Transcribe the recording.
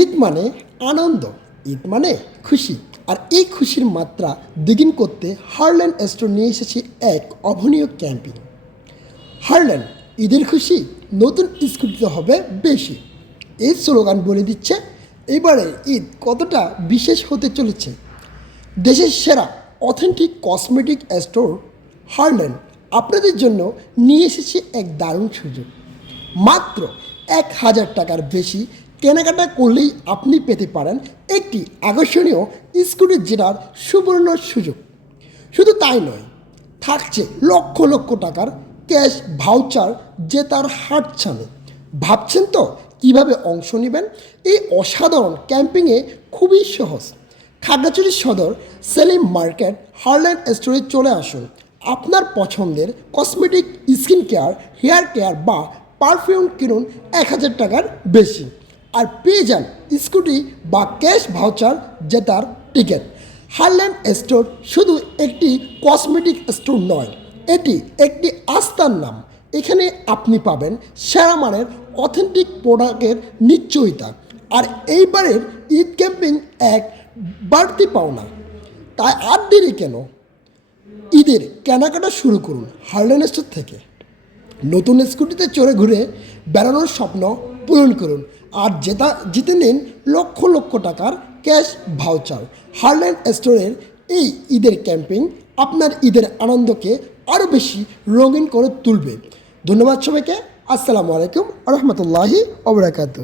ঈদ মানে আনন্দ, ঈদ মানে খুশি। আর এই খুশির মাত্রা দ্বিগুণ করতে হারল্যান্ড স্টোর নিয়ে এসেছে এক অভনীয় ক্যাম্পিং হারল্যান্ড, ঈদের খুশি, নতুন স্কুটিতে হবে বেশি। এই স্লোগান বলে দিচ্ছে এবারে ঈদ কতটা বিশেষ হতে চলেছে? দেশের সেরা অথেন্টিক কসমেটিক স্টোর হারল্যান্ড, আপনাদের জন্য নিয়ে এসেছে এক দারুণ সুযোগ। মাত্র এক হাজার টাকার বেশি কেনাকাটা করলেই আপনি পেতে পারেন একটি আকর্ষণীয় স্কুটি জেতার সুবর্ণ সুযোগ। শুধু তাই নয়, থাকছে লক্ষ লক্ষ টাকার ক্যাশ ভাউচার জেতার হাট ছানে ভাবছেন তো কীভাবে অংশ নেবেন? এই অসাধারণ ক্যাম্পিংয়ে খুবই সহজ। খাগড়াছড়ি সদর, সেলিম মার্কেট হারল্যান্ড স্টোরে চলে আসুন। আপনার পছন্দের cosmetic skin care, hair care বা পারফিউম কিনুন এক হাজার টাকার বেশি। আর পেয়ে যান স্কুটি বা ক্যাশ ভাউচার জেতার টিকিট। হারল্যান্ড স্টোর শুধু একটি কসমেটিক স্টোর নয়, এটি একটি আস্থার নাম। এখানে আপনি পাবেন সেরা মানের অথেন্টিক প্রোডাক্টের নিশ্চয়তা আর এইবারের ঈদ ক্যাম্পিং এক বাড়তি পাওনা। তাই আর দেরি কেন? ঈদের কেনাকাটা শুরু করুন হারল্যান্ড স্টোর থেকে। নতুন স্কুটিতে চড়ে ঘুরে বেড়ানোর স্বপ্ন পূরণ করুন আর জেতা, জিতে নিন লক্ষ লক্ষ টাকার ক্যাশ ভাউচার। হার্ল্যান্ড স্টোরের এই ঈদের ক্যাম্পিং আপনার ঈদের আনন্দকে আরও বেশি রঙিন করে তুলবে। ধন্যবাদ সবাইকে। আসসালামু আলাইকুম রহমতুল্লাহি ওবরাকাতু